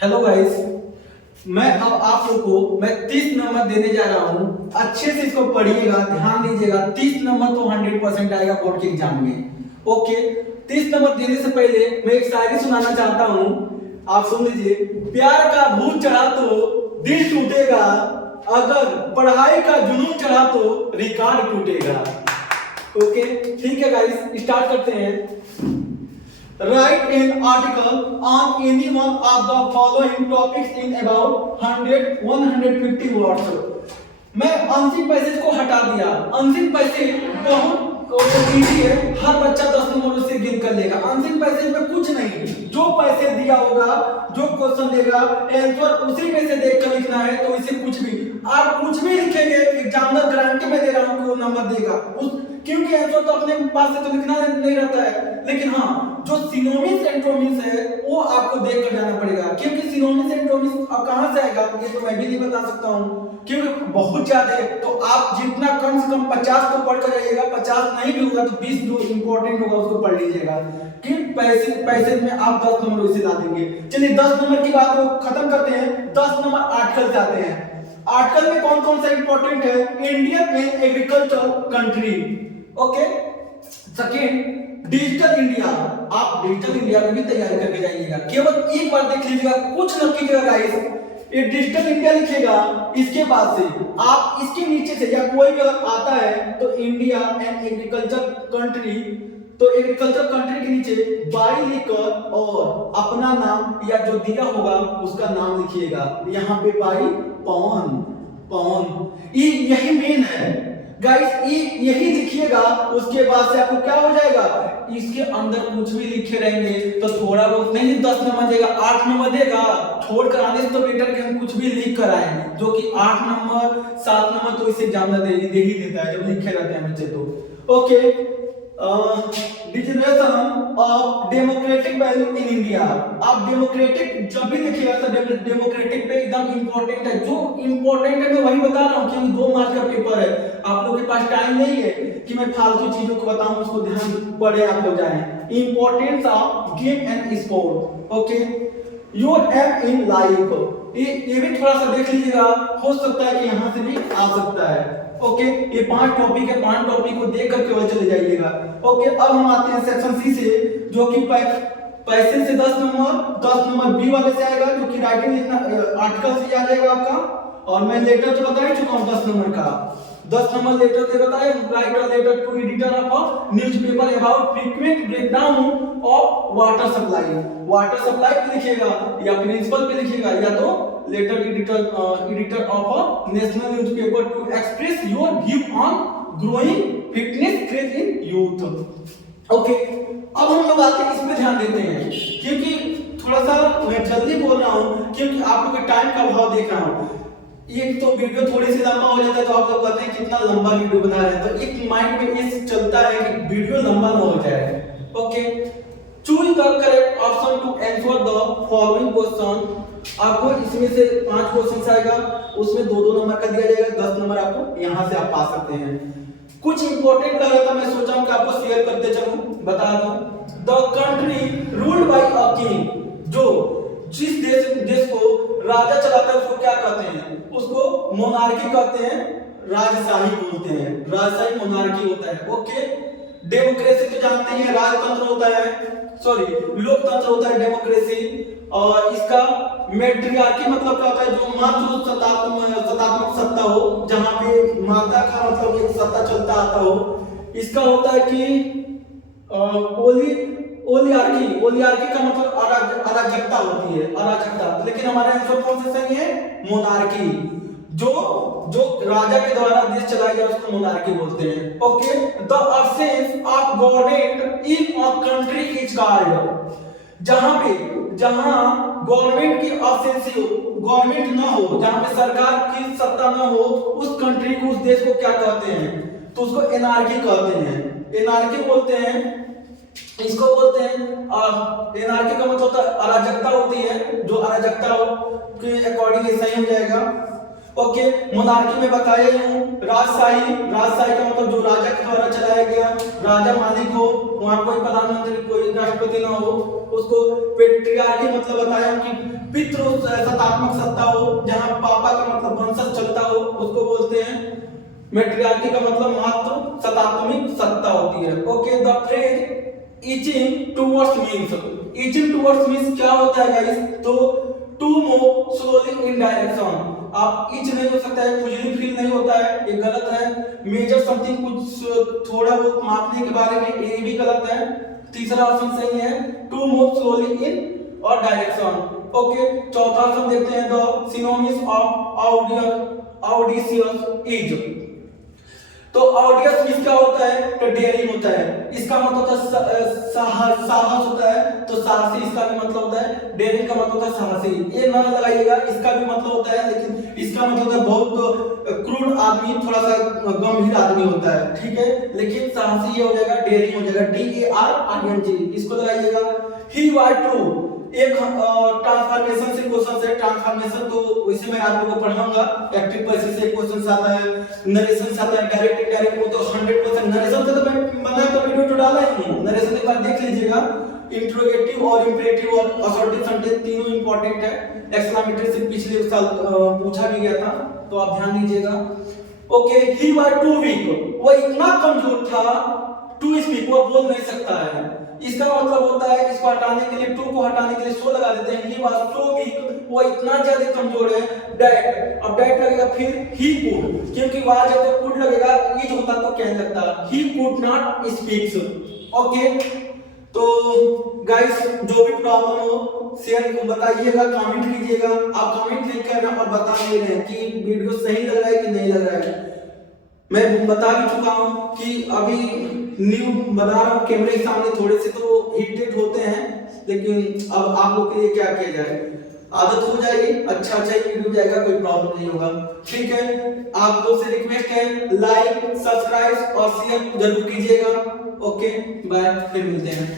Hello guys, मैं अब आप लोग को मैं 30 नंबर देने जा रहा हूँ। अच्छे से इसको पढ़िएगा, ध्यान दीजिएगा। 30 नंबर तो 100% आएगा बोर्ड के एग्जाम में। ओके, 30 नंबर देने से पहले मैं एक शायरी सुनाना चाहता हूँ, आप सुन लीजिए। प्यार का भूत चढ़ा तो दिल टूटेगा, अगर पढ़ाई का जुनून चढ़ा तो रिकॉर्ड टूटेगा। ओके, ठीक है गाइस, स्टार्ट करते हैं। Write an article on any one of the following topics in about 100-150 words। मैं अनसिन पैसेज को हटा दिया। अनसिन पैसेज बहुत इजी है, हर बच्चा 10 नंबर उससे गिन कर लेगा। अनसिन पैसेज में कुछ नहीं, जो पैसे दिया होगा, जो क्वेश्चन देगा, आंसर उसी में से देख कर लिखना है। तो इसे कुछ भी आप कुछ भी लिखेंगे, एग्जामिनर गारंटी में दे रहा हूं कि वो नंबर देगा उस, क्योंकि आंसर तो अपने पास से तो लिखना नहीं रहता है। लेकिन हाँ, जो सिनोनिम्स एंटोनिम्स है वो आपको देख कर जाना पड़ेगा, क्योंकि सिनोनिम्स एंटोनिम्स अब कहां से आएगा ये तो मैं भी नहीं बता सकता हूं, क्योंकि बहुत ज्यादा है। तो आप जितना कम से कम 50 तो पढ़ कर जाइएगा, 50 नहीं भी होगा तो 20 जो इंपॉर्टेंट होगा उसको पढ़ लीजिएगा, कि पैसे में आप 10 नंबर वैसे ला देंगे। चलिए 10 नंबर की बात को खत्म करते हैं। 10 नंबर आर्टिकल से आते हैं। आर्टिकल में कौन कौन सा इंपॉर्टेंट है? Indian and agriculture country. Okay, second digital India. आप डिजिटल इंडिया में भी तैयारी करके जाइएगा, केवल एक बार देख लीजिएगा, कुछ न कीजिएगा गाइस। ये डिजिटल इंडिया लिखिएगा, इसके बाद से आप इसके नीचे से या कोई भी अगर आता है तो इंडिया एंड एग्रीकल्चर कंट्री, तो एग्रीकल्चर कंट्री के नीचे बाई लिखकर और अपना नाम या जो दिया होगा उसका नाम लिखिएगा। यहाँ पे बाई पवन, पवन यही मेन है गाइस, यही लिखिएगा। उसके बाद से आपको क्या हो जाएगा, इसके अंदर कुछ भी लिखे रहेंगे तो थोड़ा बहुत नहीं 10 नंबर देगा, 8 नंबर देगा। छोड़ कर आने से तो बेटर कि हम कुछ भी लिख कर आए, जो कि 8 नंबर 7 नंबर तो इसे एग्जामिनर दे ही देता है जब लिखे रहते हैं बच्चे तो। Okay, declaration of democratic value in India. आप डेमोक्रेटिक जब भी लिखिएगा तो डेमोक्रेटिक पे एकदम इंपॉर्टेंट है। जो इंपॉर्टेंट है मैं वही बता रहा हूँ, क्योंकि 2 मार्क का पेपर है। आप लोगों के पास टाइम नहीं है कि मैं फालतू चीजों को बताऊं, उसको ध्यान पढ़े आप लोग जाएं। Importance of game and sport. Okay, your aim in life, ये भी थोड़ा सा देख लीजिएगा, हो सकता है कि यहाँ से भी आ सकता है। ओके, ये 5 टॉपिक है, 5 टॉपिक को देख करके वह चले जाइएगा। ओके, अब हम आते हैं सेक्शन सी से, जो कि पैसे से 10 नंबर बी वाले से आएगा, जो कि राइटिंग लिखना आर्टिकल से आ जाएगा आपका। और मैं लेटर तो बता ही चुका हूँ 10 नंबर का। 10 नंबर लेटर से बताए, write a letter to editor of newspaper about frequent breakdown of water supply. Water supply पे लिखिएगा या प्रिंसिपल पे लिखिएगा, या तो letter editor of a national newspaper to express your view on growing fitness craze in youth. Okay, अब हम लोग आते हैं, इसमें ध्यान देते हैं, क्योंकि थोड़ा सा मैं जल्दी बोल रहा हूँ, क्योंकि आप लोग के टाइम का अभाव देख रहा हूँ। एक तो वीडियो थोड़ी सी लंबा हो जाता है तो आप लोग कहते हैं कितना लंबा वीडियो बना रहे हैं, तो एक माइंड में ये चलता है कि वीडियो लंबा ना हो जाए। Okay, choose the correct option to answer the following question. आपको इसमें से 5 क्वेश्चंस आएगा, उसमें 2-2 नंबर का दिया जाएगा, 10 नंबर आपको यहाँ से आप पा सकते हैं। कुछ इंपॉर्टेंट लगा था, मैं सोचा हूं कि आपको शेयर करते चलूं, बता दूं। The country ruled by a king, जो जिस देश को राजा चलाता है उसको क्या कहते हैं? उसको मोनार्की कहते हैं, राजशाही बोलते हैं, राजशाही मोनार्की होता है। ओके, डेमोक्रेसी तो जानते हैं, राजतंत्र होता है, सॉरी लोकतंत्र होता है डेमोक्रेसी। और इसका मैट्रियार्की मतलब क्या होता है? जो मातृसत्तात्मक सत्ता हो, जहां पे माता का मतलब एक सत्ता चलता आता हो। इसका होता है कि ओलियार्की का मतलब अराजकता होती है, अराजकता। लेकिन हमारे आंसर कौन सा सही है? मोनार्की। जो राजा के द्वारा देश चलाया जाए उसको मोनार्की बोलते हैं। Okay, the absence of government in a country is called, जहां गवर्नमेंट की अब्सेंस हो, गवर्नमेंट ना हो, जहां पे सरकार की सत्ता ना हो, उस कंट्री को, उस देश को क्या कहते हैं? तो उसको एनार्की कहते हैं, एनार्की बोलते हैं। इसको बोलते हैं एनार्की का मतलब होता है अराजकता होती है, जो अराजकता हो के अकॉर्डिंग सही हो जाएगा। ओके, मोनार्की में बताया ही हूँ। राजशाही, राजशाही का मतलब जो राजा के द्वारा चलाया गया, राजा मालिक हो, वहां कोई प्रधानमंत्री कोई राष्ट्रपति ना हो, उसको। पेट्रियार्की मतलब बताया कि पितृ सत्तात्मक सत्ता हो, जहां पापा का मतलब वंशज चलता हो, उसको बोलते हैं। मैट्रियार्की का मतलब मातृ सत्तात्मक सत्ता होती है। Okay, the phrase inching towards means, inching towards means क्या होता है गाइस? तो to move slowly in direction, आप इच नहीं हो सकता है, खुजली फील नहीं होता है, ये गलत है। मेजर समथिंग, कुछ थोड़ा बहुत मापने के बारे में, ये भी गलत है। तीसरा ऑप्शन सही है, टू मूव स्लोली इन और डायरेक्शन। ओके, चौथा ऑप्शन देखते हैं, the synonyms of audacious is. तो ऑडियस मींस क्या होता है? तो डेयरिंग होता है, इसका मतलब होता है साहस होता है, तो साहसी इसका भी मतलब होता है। डेयरिंग का मतलब होता है साहसी, ये ना लगाइएगा, इसका भी मतलब होता है, लेकिन इसका मतलब होता है बहुत क्रूड आदमी, थोड़ा सा गंभीर आदमी होता है, ठीक है। लेकिन साहसी ये हो जाएगा, डेयरिंग हो जाएगा, DARING, इसको लगाइएगा। ही वाज टू, एक ट्रांसफॉर्मेशन से क्वेश्चन है, ट्रांसफॉर्मेशन तो वैसे मैं आप लोगों को पढ़ाऊंगा। एक्टिव पैसिव से क्वेश्चन आता है, नरेशन से आता है, डायरेक्ट इनडायरेक्ट, वो तो 100% नरेशन से तो मैं तो वीडियो तो डाला ही हूं, नरेशन एक बार देख लीजिएगा। इंट्रोगेटिव और इंपरेटिव और असर्टिव सेंटेंस तीनों इंपॉर्टेंट है, एक्सक्लेमेटरी से पिछले साल पूछा भी गया था, तो आप ध्यान दीजिएगा। Okay, he was too weak, वो इतना कमजोर था, टू स्पीक, वो बोल नहीं सकता है। इसका मतलब होता है, इसको हटाने के लिए, टू को हटाने के लिए सो लगा देते हैं। ही वाज सो वीक, वो इतना ज्यादा कमजोर है। दैट, अब दैट लगेगा, फिर ही कुड, क्योंकि वाज है तो कुड लगेगा, इज होता तो क्या लगता, he could not speaks. Okay, तो गाइस जो भी प्रॉब्लम हो शेयर बताइएगा, कमेंट कीजिएगा। आप कमेंट लिख कर और बता दे रहे हैं कि वीडियो सही लग रहा है कि नहीं लग रहा है। मैं बता भी चुका हूं कि अभी न्यू बना रहा हूं, कैमरे के सामने थोड़े से तो इरिटेट होते हैं, लेकिन अब आप लोग के लिए क्या किया जाए, आदत हो जाएगी, अच्छा ही वीडियो जाएगा, कोई प्रॉब्लम नहीं होगा, ठीक है। आप लोग से रिक्वेस्ट है, लाइक, सब्सक्राइब और शेयर जरूर कीजिएगा। ओके, बाय, फिर मिलते हैं।